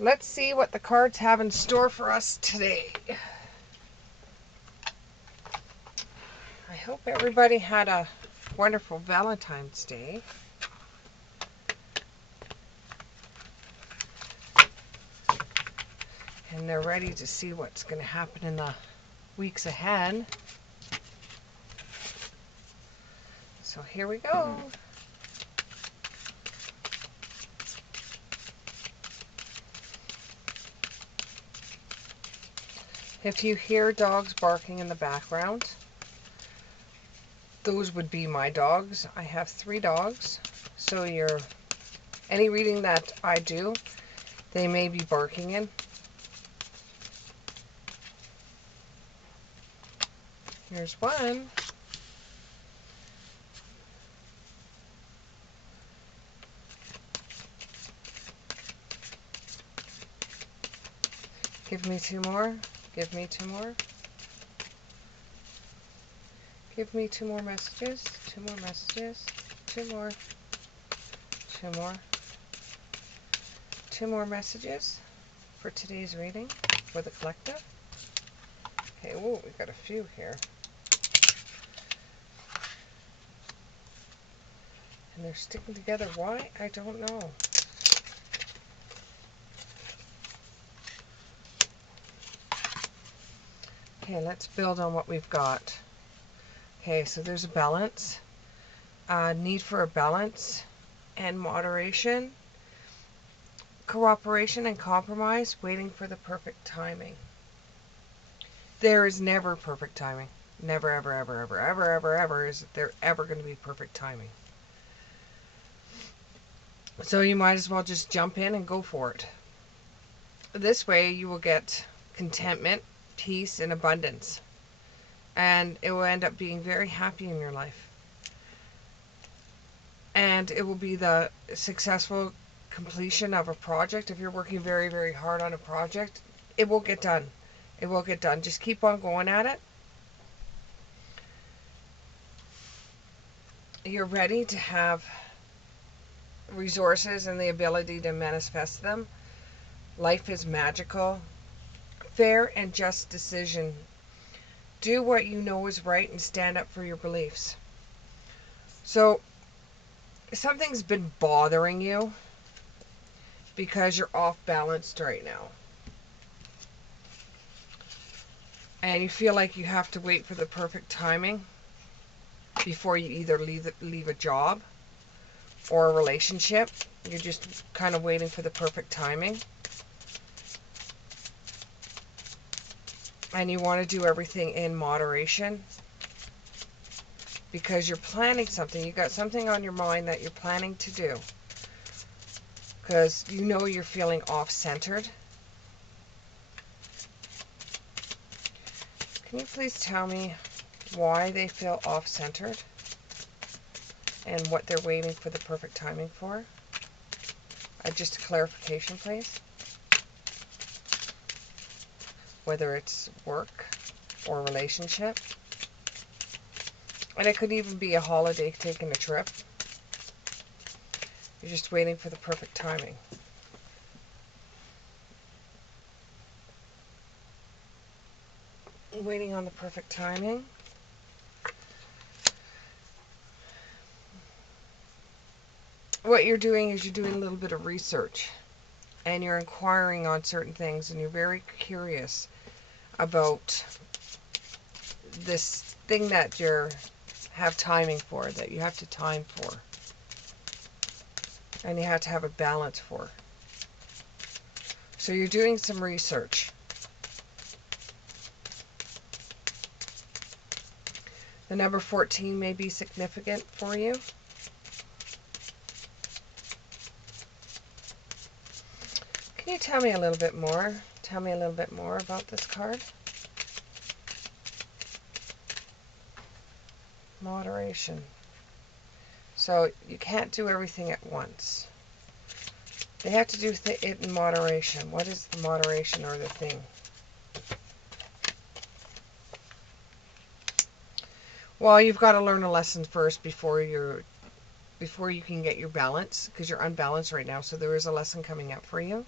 Let's see what the cards have in store for us today. I hope everybody had a wonderful Valentine's Day. And they're ready to see what's going to happen in the weeks ahead. So here we go. If you hear dogs barking in the background, those would be my dogs. I have 3 dogs, so any reading that I do, they may be barking in. Here's one. Give me 2 more. Give me 2 more. Give me 2 more messages. 2 more messages. 2 more. 2 more. 2 more messages for today's reading for the collective. Okay, oh, we got a few here. And they're sticking together. Why? I don't know. Okay, let's build on what we've got. Okay, so there's a balance. Need for a balance and moderation. Cooperation and compromise. Waiting for the perfect timing. There is never perfect timing. Never, ever, ever, ever, ever, ever, ever is there ever going to be perfect timing. So you might as well just jump in and go for it. This way you will get contentment, peace, and abundance. And it will end up being very happy in your life. And it will be the successful completion of a project. If you're working very, very hard on a project, it will get done. It will get done. Just keep on going at it. You're ready to have resources and the ability to manifest them. Life is magical. Fair and just decision. Do what you know is right and stand up for your beliefs. So, something's been bothering you because you're off balanced right now. And you feel like you have to wait for the perfect timing before you either leave a job or a relationship. You're just kind of waiting for the perfect timing. And you want to do everything in moderation because you're planning something. You got something on your mind that you're planning to do because you know you're feeling off-centered. Can you please tell me why they feel off-centered and what they're waiting for the perfect timing for? Just a clarification, please. Whether it's work or relationship. And it could even be a holiday, taking a trip. You're just waiting for the perfect timing. Waiting on the perfect timing. What you're doing is you're doing a little bit of research. And you're inquiring on certain things. And you're very curious about this thing that you have timing for. That you have to time for. And you have to have a balance for. So you're doing some research. The number 14 may be significant for you. Can you tell me a little bit more? Tell me a little bit more about this card. Moderation. So you can't do everything at once. They have to do it in moderation. What is the moderation or the thing? Well, you've got to learn a lesson first before you can get your balance, because you're unbalanced right now. So there is a lesson coming up for you.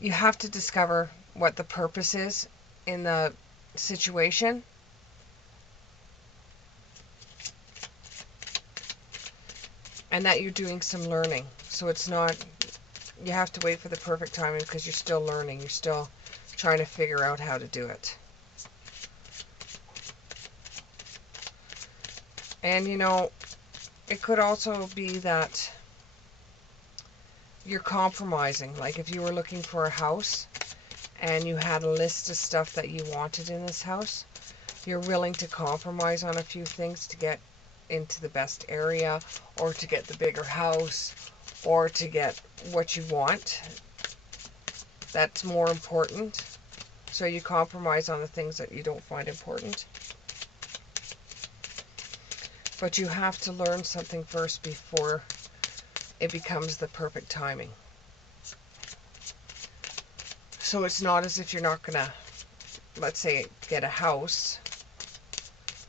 You have to discover what the purpose is in the situation. And that you're doing some learning. So it's not, you have to wait for the perfect timing because you're still learning. You're still trying to figure out how to do it. And you know, it could also be that you're compromising. Like if you were looking for a house and you had a list of stuff that you wanted in this house, you're willing to compromise on a few things to get into the best area, or to get the bigger house, or to get what you want. That's more important. So you compromise on the things that you don't find important. But you have to learn something first before it becomes the perfect timing. So it's not as if you're not gonna, let's say, get a house.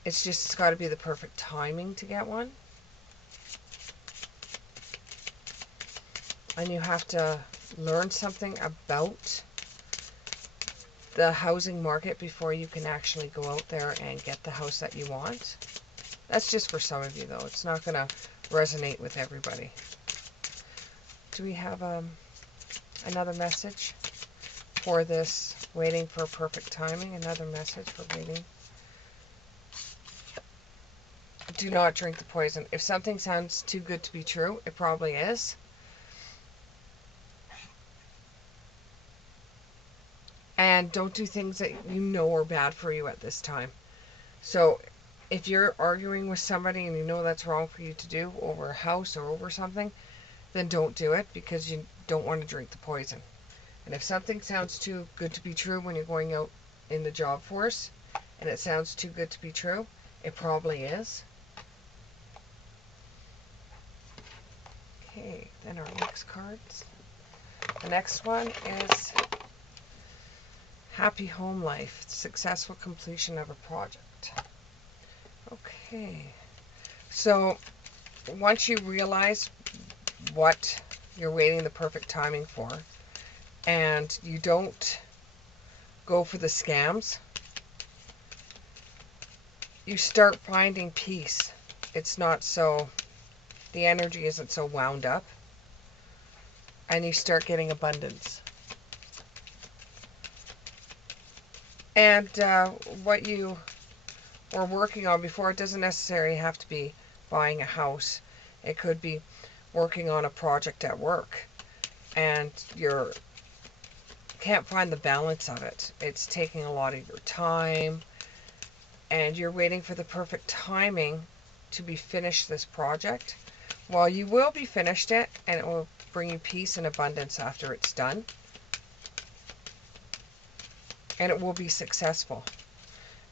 It's just, it's got to be the perfect timing to get one. And you have to learn something about the housing market before you can actually go out there and get the house that you want. That's just for some of you though. It's not going to resonate with everybody. Do we have another message for this waiting for perfect timing? Another message for waiting. Do not drink the poison. If something sounds too good to be true, it probably is. And don't do things that you know are bad for you at this time. So if you're arguing with somebody and you know that's wrong for you to do over a house or over something, then don't do it, because you don't want to drink the poison. And if something sounds too good to be true when you're going out in the job force, and it sounds too good to be true, it probably is. Okay, then our next cards. The next one is happy home life, successful completion of a project. Okay, so once you realize what you're waiting the perfect timing for, and you don't go for the scams, you start finding peace. It's not so, the energy isn't so wound up, and you start getting abundance. And what you were working on before, it doesn't necessarily have to be buying a house. It could be working on a project at work, and you can't find the balance of it. It's taking a lot of your time, and you're waiting for the perfect timing to be finished this project. Well, you will be finished it, and it will bring you peace and abundance after it's done. And it will be successful.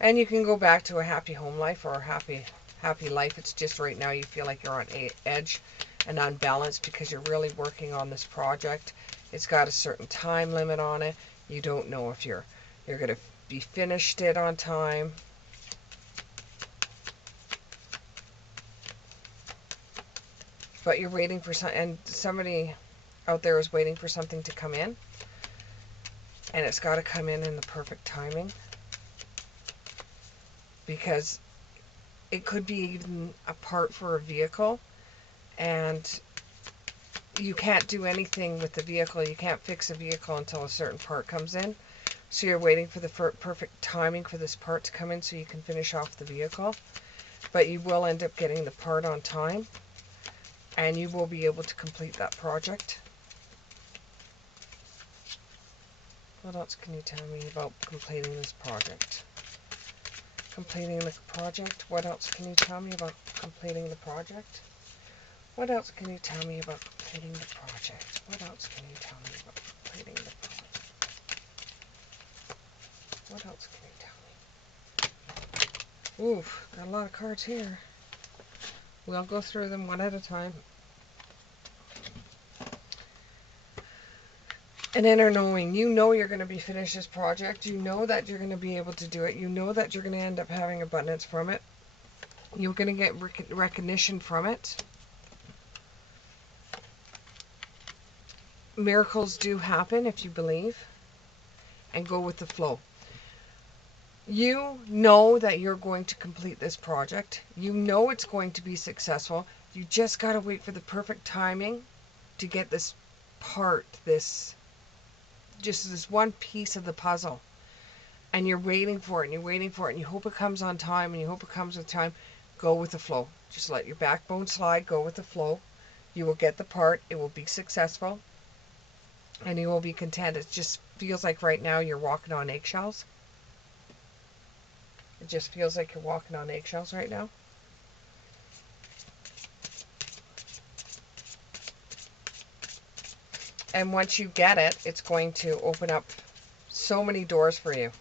And you can go back to a happy home life or a happy life. It's just right now you feel like you're on edge and unbalanced because you're really working on this project. It's got a certain time limit on it. You don't know if you're going to be finished it on time. But you're waiting for and somebody out there is waiting for something to come in, and it's got to come in the perfect timing, because it could be even a part for a vehicle, and you can't do anything with the vehicle. You can't fix a vehicle until a certain part comes in. So you're waiting for the perfect timing for this part to come in so you can finish off the vehicle. But you will end up getting the part on time, and you will be able to complete that project. What else can you tell me about completing this project? Completing the project. What else can you tell me about completing the project? What else can you tell me about completing the project? What else can you tell me about completing the project? What else can you tell me? Oof, got a lot of cards here. We'll go through them one at a time. An inner knowing. You know you're going to be finished this project. You know that you're going to be able to do it. You know that you're going to end up having abundance from it. You're going to get recognition from it. Miracles do happen if you believe and go with the flow. You know that you're going to complete this project. You know it's going to be successful. You just got to wait for the perfect timing to get this part, this one piece of the puzzle. And you're waiting for it, and you're waiting for it, and you hope it comes on time, and you hope it comes with time. Go with the flow. Just let your backbone slide. Go with the flow. You will get the part. It will be successful. And you will be content. It just feels like right now you're walking on eggshells. It just feels like you're walking on eggshells right now. And once you get it, it's going to open up so many doors for you.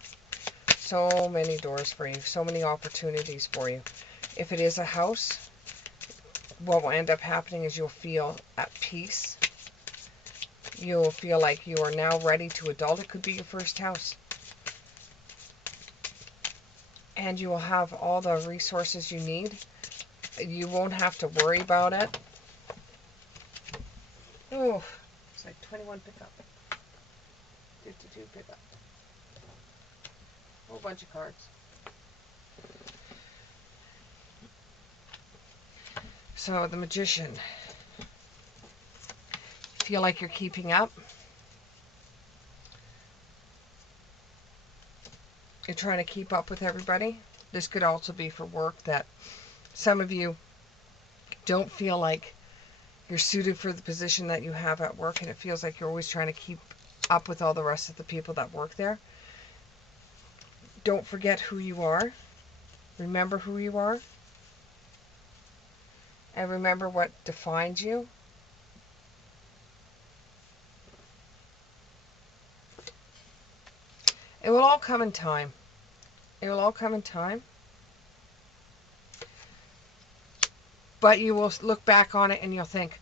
So many doors for you. So many opportunities for you. If it is a house, what will end up happening is you'll feel at peace. You'll feel like you are now ready to adult. It could be your first house. And you will have all the resources you need. You won't have to worry about it. Oh, it's like 21 pickup. 52 pickup. A whole bunch of cards. So the Magician. Feel like you're keeping up. You're trying to keep up with everybody. This could also be for work, that some of you don't feel like you're suited for the position that you have at work, and it feels like you're always trying to keep up with all the rest of the people that work there. Don't forget who you are. Remember who you are. And remember what defines you. It will all come in time. It will all come in time. But you will look back on it and you'll think,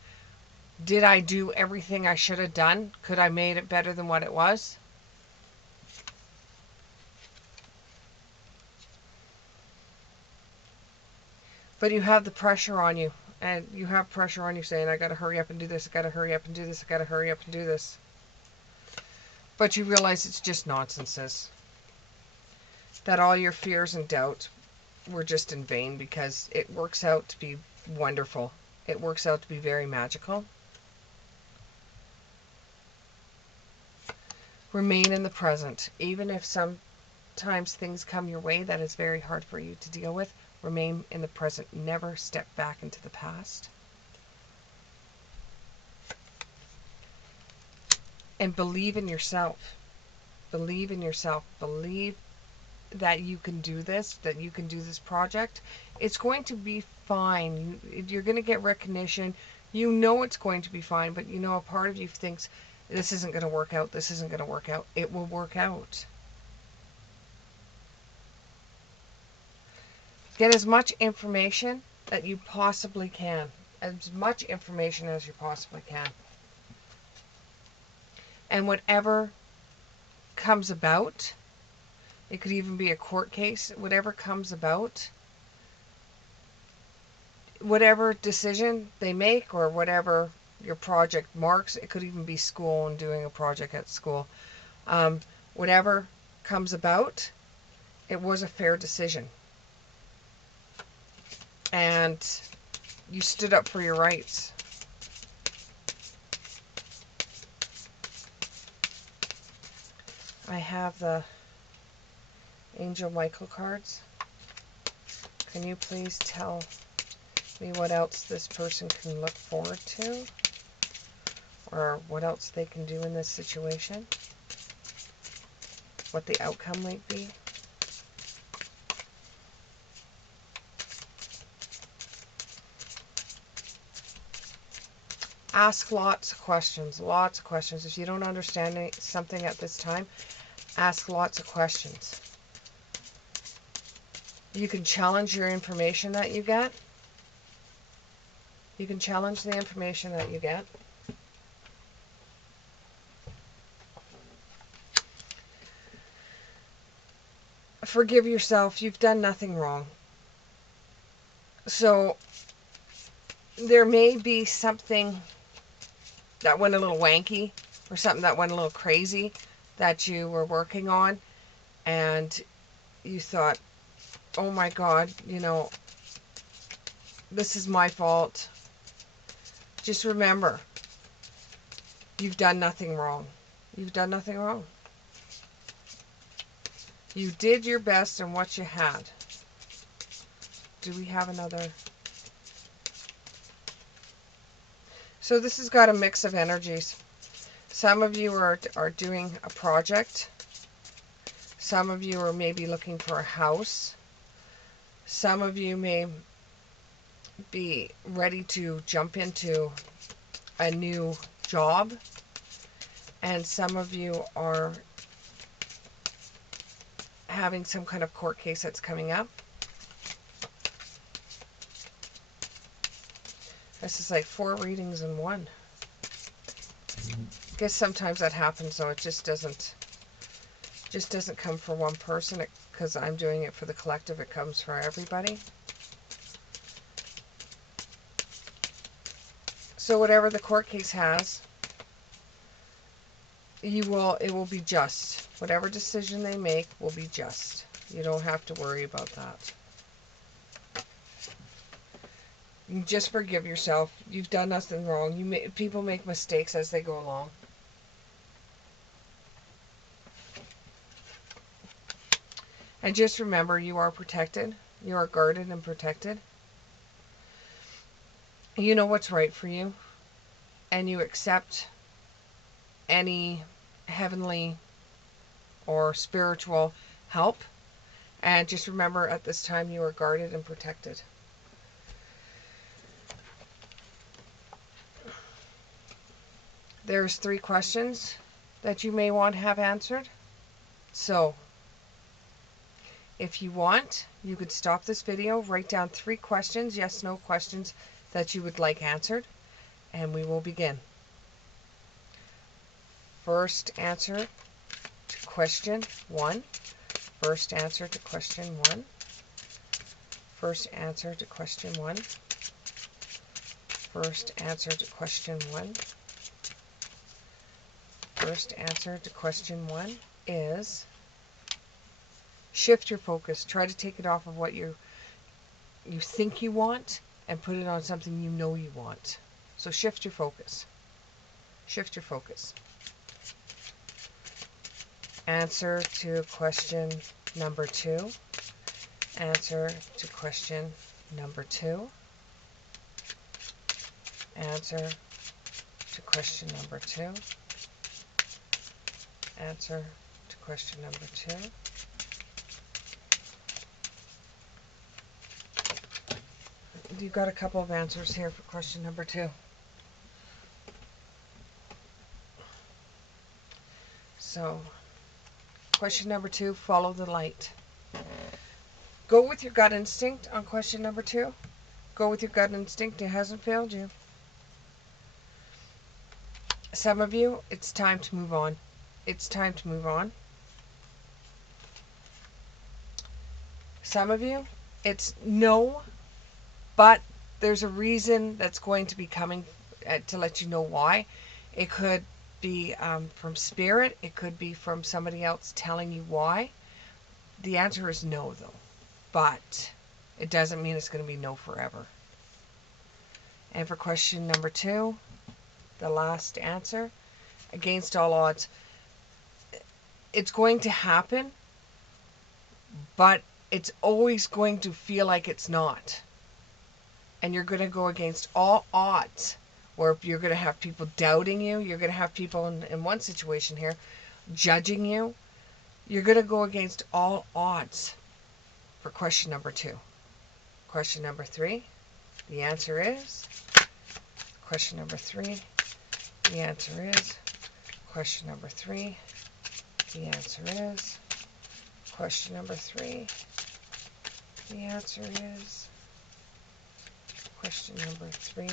did I do everything I should have done? Could I made it better than what it was? But you have the pressure on you. And you have pressure on you saying, I got to hurry up and do this. I got to hurry up and do this. I got to hurry up and do this. But you realize it's just nonsense. That all your fears and doubts were just in vain, because it works out to be wonderful. It works out to be very magical. Remain in the present. Even if sometimes things come your way that is very hard for you to deal with, remain in the present. Never step back into the past. And believe in yourself. Believe in yourself. Believe that you can do this, that you can do this project. It's going to be fine. You're going to get recognition. You know it's going to be fine, but you know a part of you thinks, this isn't going to work out, this isn't going to work out. It will work out. Get as much information that you possibly can. As much information as you possibly can. And whatever comes about, it could even be a court case, whatever comes about, whatever decision they make, or whatever your project marks, it could even be school and doing a project at school. Whatever comes about, it was a fair decision. And you stood up for your rights. I have the Angel Michael cards. Can you please tell me what else this person can look forward to? Or what else they can do in this situation? What the outcome might be? Ask lots of questions. Lots of questions. If you don't understand something at this time, ask lots of questions. You can challenge your information that you get. You can challenge the information that you get. Forgive yourself. You've done nothing wrong. So there may be something that went a little wanky or something that went a little crazy that you were working on, and you thought, oh my God, you know, this is my fault. Just remember, you've done nothing wrong. You've done nothing wrong. You did your best in what you had. Do we have another? So this has got a mix of energies. Some of you are doing a project. Some of you are maybe looking for a house. Some of you may be ready to jump into a new job. And some of you are having some kind of court case that's coming up. This is like 4 readings in one. I guess sometimes that happens, though. It just doesn't come for one person, because I'm doing it for the collective. It comes for everybody. So whatever the court case has, it will be just. Whatever decision they make will be just. You don't have to worry about that. You just forgive yourself. You've done nothing wrong. People make mistakes as they go along. And just remember, you are protected. You are guarded and protected. You know what's right for you. And you accept any heavenly or spiritual help. And just remember, at this time, you are guarded and protected. There's 3 questions that you may want to have answered. So, if you want, you could stop this video, write down 3 questions, yes, no questions, that you would like answered, and we will begin. First answer to question 1. First answer to question 1. First answer to question 1. First answer to question 1. First answer to question 1 is shift your focus. Try to take it off of what you think you want and put it on something you know you want. So shift your focus. Shift your focus. Answer to question number 2. Answer to question number 2. Answer to question number 2. Answer to question number 2. You've got a couple of answers here for question number 2. So, question number 2, follow the light. Go with your gut instinct on question number 2. Go with your gut instinct. It hasn't failed you. Some of you, it's time to move on. It's time to move on. Some of you, it's no, but there's a reason that's going to be coming to let you know why. It could be from spirit. It could be from somebody else telling you why. The answer is no, though. But it doesn't mean it's going to be no forever. And for question number 2, the last answer, against all odds, it's going to happen, but it's always going to feel like it's not. And you're going to go against all odds, or you're going to have people doubting you. You're going to have people in one situation here judging you. You're going to go against all odds for question number 2. Question number 3, the answer is, question number 3, the answer is, question number 3, the answer is, question number 3, the answer is, question number 3,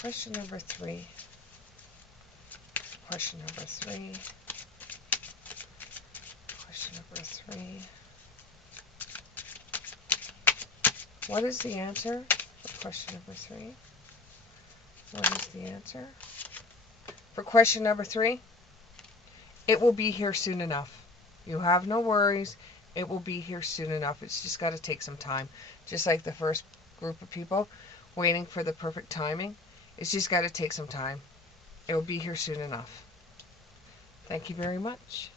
question number 3, question number 3, question number 3. What is the answer for question number 3? What is the answer? For question number 3, it will be here soon enough. You have no worries. It will be here soon enough. It's just got to take some time. Just like the first group of people waiting for the perfect timing. It's just got to take some time. It will be here soon enough. Thank you very much.